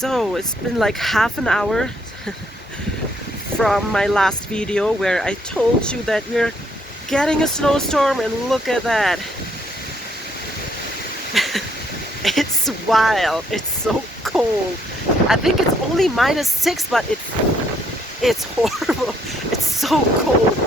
So it's been like half an hour from my last video where I told you that we're getting a snowstorm, and look at that. It's wild. It's so cold. I think it's only -6, but it's horrible. It's so cold.